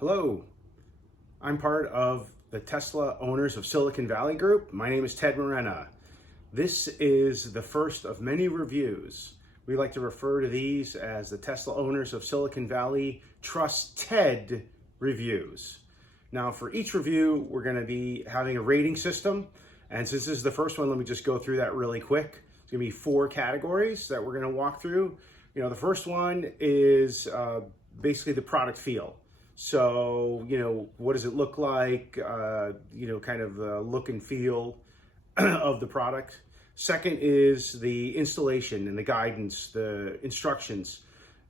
Hello, I'm part of the Tesla Owners of Silicon Valley group. My name is Ted Morena. This is the first of many reviews. We like to refer to these as the Tesla Owners of Silicon Valley Trust Ted reviews. Now for each review, we're going to be having a rating system. And since this is the first one, let me just go through that really quick. It's going to be 4 categories that we're going to walk through. The first one is basically the product feel. So, what does it look like? Kind of the look and feel of the product. Second is the installation and the guidance, the instructions.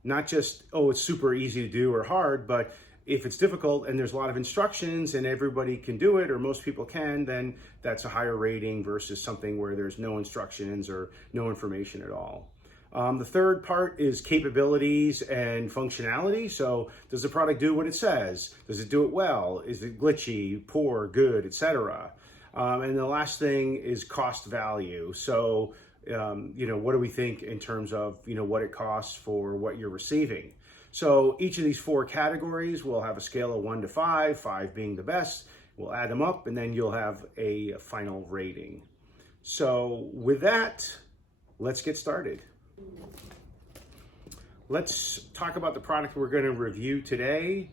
Not just, oh, it's super easy to do or hard, but if it's difficult and there's a lot of instructions and everybody can do it or most people can, then that's a higher rating versus something where there's no instructions or no information at all. The third part is capabilities and functionality. So does the product do what it says? Does it do it well? Is it glitchy, poor, good, etc.? And the last thing is cost value. So, what do we think in terms of, what it costs for what you're receiving? So each of these 4 categories will have a scale of 1 to 5, 5 being the best. We'll add them up and then you'll have a final rating. So with that, let's get started. Let's talk about the product we're going to review today.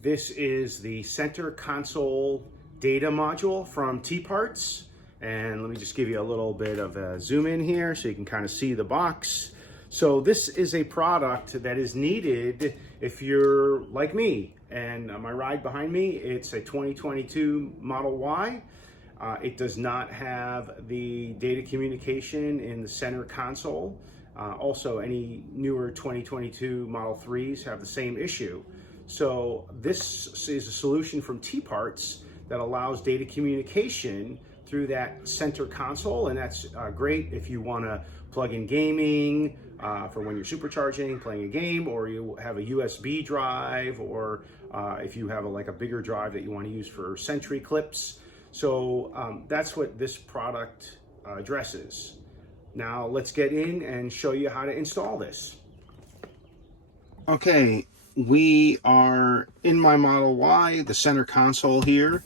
This is the center console data module from tParts. And let me just give you a little bit of a zoom in here so you can kind of see the box. So this is a product that is needed if you're like me. And my ride behind me, it's a 2022 Model Y. It does not have the data communication in the center console. Also, any newer 2022 Model 3s have the same issue. So this is a solution from tParts that allows data communication through that center console, and that's great if you want to plug in gaming for when you're supercharging, playing a game, or you have a USB drive, or if you have a bigger drive that you want to use for Sentry clips. So that's what this product addresses. Now let's get in and show you how to install this. Okay, we are in my Model Y, the center console here.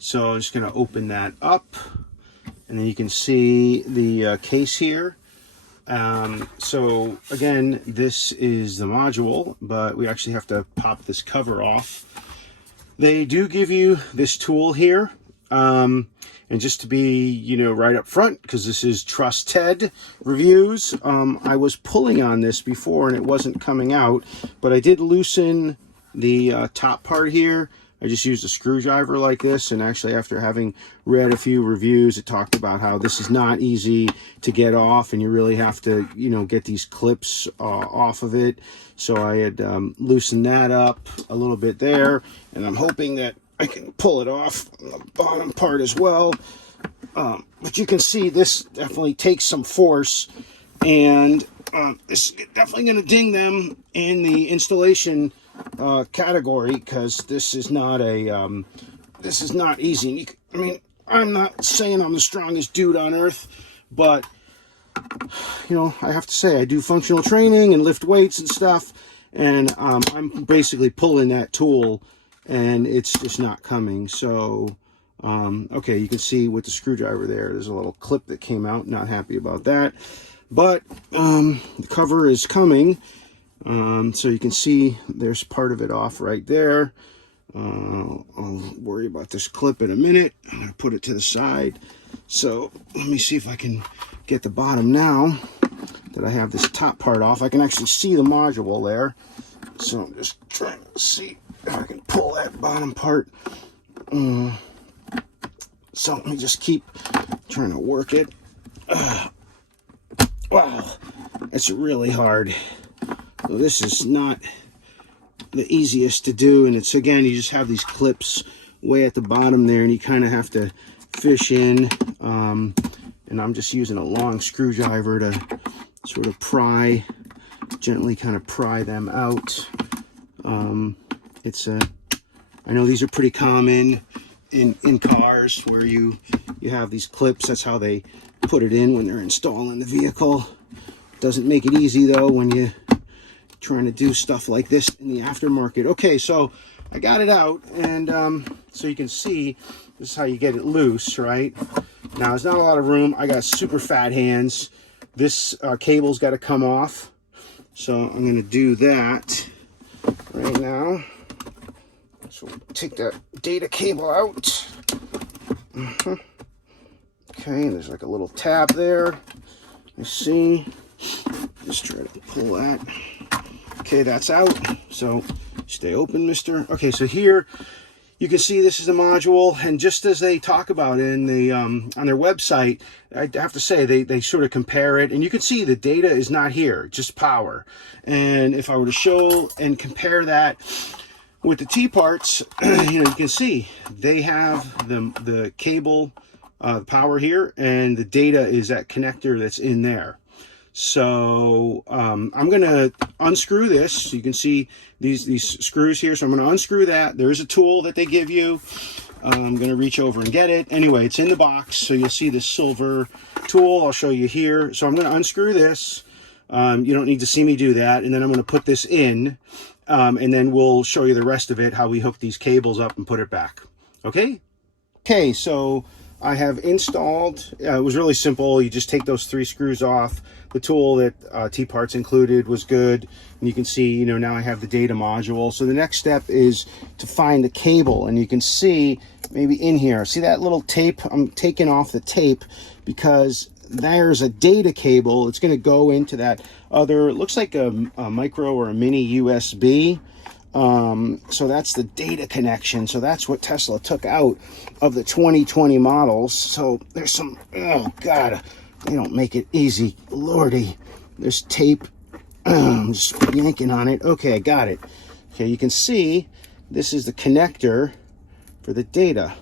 So I'm just going to open that up and then you can see the case here. So again, this is the module, but we actually have to pop this cover off. They do give you this tool here. And just to be, right up front, because this is Trust Ted reviews, I was pulling on this before and it wasn't coming out, but I did loosen the top part here. I just used a screwdriver like this, and actually after having read a few reviews, it talked about how this is not easy to get off and you really have to, get these clips off of it. So I had loosened that up a little bit there, and I'm hoping that I can pull it off on the bottom part as well. But you can see this definitely takes some force, and this is definitely going to ding them in the installation category, because this is not easy. I'm not saying I'm the strongest dude on earth, but I have to say I do functional training and lift weights and stuff, and I'm basically pulling that tool and it's just not coming. So okay, you can see with the screwdriver there's a little clip that came out. Not happy about that, but the cover is coming. So you can see there's part of it off right there. I'll worry about this clip in a minute. I'm going to put it to the side. So let me see if I can get the bottom now that I have this top part off. I can actually see the module there. So I'm just trying to see if I can pull that bottom part. So let me just keep trying to work it. Wow, it's really hard. So this is not the easiest to do, and it's, again, you just have these clips way at the bottom there, and you kind of have to fish in, and I'm just using a long screwdriver to sort of gently kind of pry them out. I know these are pretty common in cars where you have these clips. That's how they put it in when they're installing the vehicle. Doesn't make it easy though when you're trying to do stuff like this in the aftermarket. Okay, so I got it out, and so you can see this is how you get it loose, right? Now there's not a lot of room. I got super fat hands. This cable's got to come off, so I'm going to do that right now. So we'll take that data cable out. Okay, there's like a little tab there. You see, just try to pull that. Okay, that's out. So stay open, mister. Okay, so here you can see this is the module, and just as they talk about it in the on their website, I have to say they sort of compare it, and you can see the data is not here, just power. And if I were to show and compare that with the tParts, you can see they have the cable, power here, and the data is that connector that's in there. So I'm going to unscrew this. So you can see these screws here. So I'm going to unscrew that. There's a tool that they give you. I'm going to reach over and get it. Anyway, it's in the box. So you'll see this silver tool. I'll show you here. So I'm going to unscrew this. You don't need to see me do that. And then I'm going to put this in. And then we'll show you the rest of it, how we hook these cables up and put it back. Okay? Okay, so I have installed, it was really simple. You just take those 3 screws off. The tool that tParts included was good. And you can see, now I have the data module. So the next step is to find the cable. And you can see maybe in here, see that little tape? I'm taking off the tape because there's a data cable. It's going to go into that other, it looks like a micro or a mini USB. So that's the data connection. So that's what Tesla took out of the 2020 models. So there's some, oh God, they don't make it easy. Lordy, there's tape. I'm just yanking on it. Okay, I got it. Okay, you can see this is the connector for the data.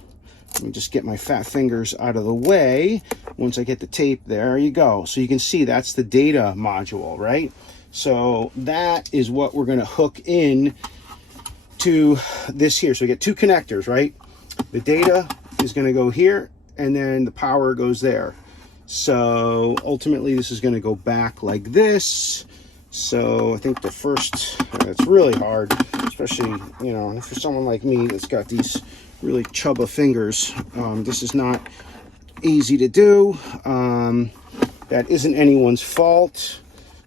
Let me just get my fat fingers out of the way. Once I get the tape, there you go. So you can see that's the data module, right? So that is what we're going to hook in to this here. So we get 2 connectors, right? The data is going to go here, and then the power goes there. So ultimately this is going to go back like this. So I think the first, it's really hard, especially, for someone like me that's got these really chubba fingers. This is not easy to do. That isn't anyone's fault.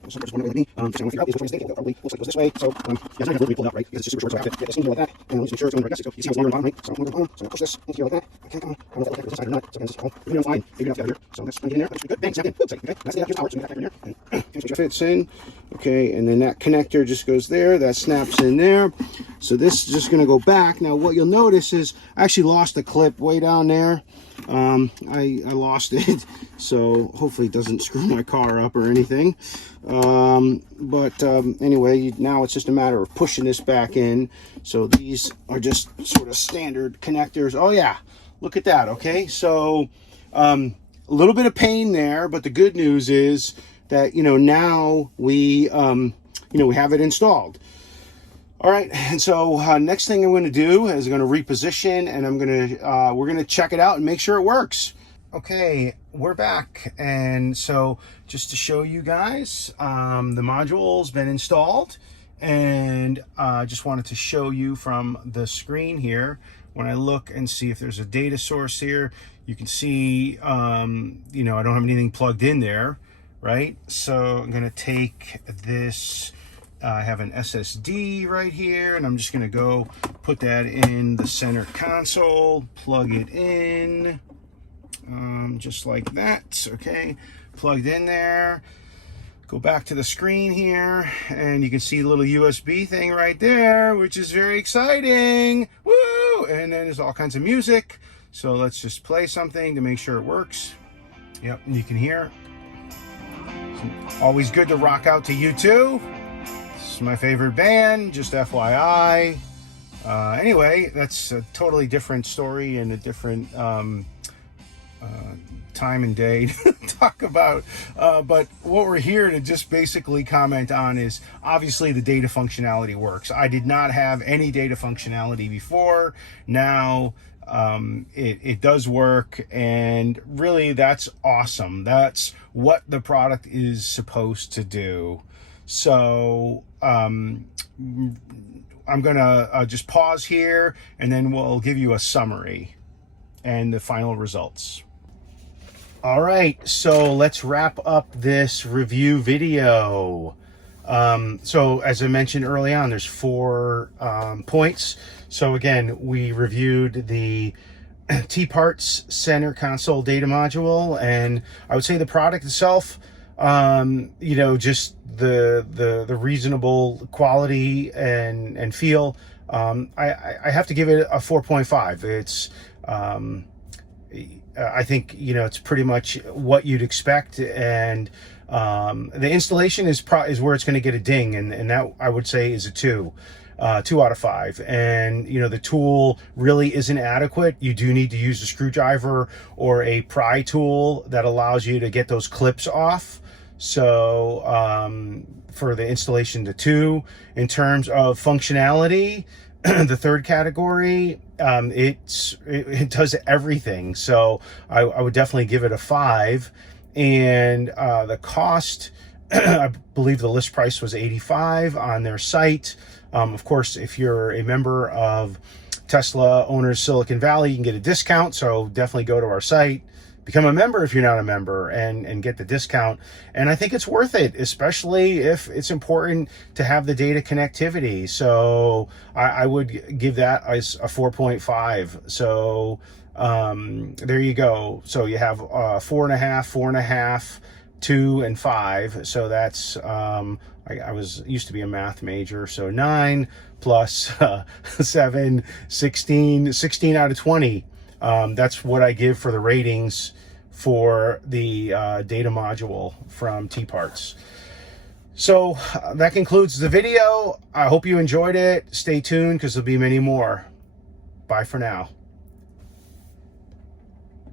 Some person wondering me, I'm trying to figure out these things. Probably looks like it goes this way. So, yeah, it's not going to pull out right because it's super short. So I have to get this in here like that, and let's make sure it's going right. So you see how it's longer and bottom, right? So I'm going to go home. So I'm going to push this into here like that. Okay, come on. I don't know if that goes this side or not. So again, this is all. You're going to find. You're going to have to get here. So let's get in there. That should be good. Bang, snap in. Boom, okay. That's the power. So we got that in here. And make sure it fits in. Okay, and then that connector just goes there. That snaps in there. So this is just going to go back. Now, what you'll notice is I actually lost the clip way down there. I lost it, so hopefully it doesn't screw my car up or anything. Anyway, now it's just a matter of pushing this back in. So these are just sort of standard connectors. Oh yeah, look at that. Okay, so a little bit of pain there, but the good news is that now we we have it installed. All right, and so next thing I'm going to do is I'm going to reposition, and we're going to check it out and make sure it works. Okay, we're back, and so just to show you guys, the module's been installed, and I just wanted to show you from the screen here. When I look and see if there's a data source here, you can see, I don't have anything plugged in there, right? So I'm going to take this. I have an SSD right here, and I'm just going to go put that in the center console, plug it in, just like that. Okay, plugged in there. Go back to the screen here, and you can see the little USB thing right there, which is very exciting. Woo! And then there's all kinds of music. So let's just play something to make sure it works. Yep, and you can hear. It's always good to rock out to U2. It's my favorite band, just FYI. Anyway, that's a totally different story and a different time and day to talk about. But what we're here to just basically comment on is obviously the data functionality works. I did not have any data functionality before. Now it does work, and really that's awesome. That's what the product is supposed to do. So I'm gonna just pause here, and then we'll give you a summary and the final results. All right, so let's wrap up this review video. So as I mentioned early on, there's 4 points. So again, we reviewed the tParts center console data module, and I would say the product itself, you know, just the reasonable quality and feel. I have to give it a 4.5. It's I think, you know, it's pretty much what you'd expect, and the installation is where it's going to get a ding, and that I would say is a 2 out of 5. And you know, the tool really isn't adequate. You do need to use a screwdriver or a pry tool that allows you to get those clips off. So for the installation, the 2. In terms of functionality, the 3rd category, it does everything. So I would definitely give it a 5. And the cost, I believe the list price was $85 on their site. Of course, if you're a member of Tesla Owners Silicon Valley, you can get a discount. So definitely go to our site, become a member if you're not a member, and get the discount. And I think it's worth it, especially if it's important to have the data connectivity. So I would give that as a 4.5. So there you go. So you have 4.5, 4.5, 2, and 5. So that's I used to be a math major, so 9 plus 7, 16 out of 20. That's what I give for the ratings for the data module from tParts. So that concludes the video. I hope you enjoyed it. Stay tuned, because there'll be many more. Bye for now.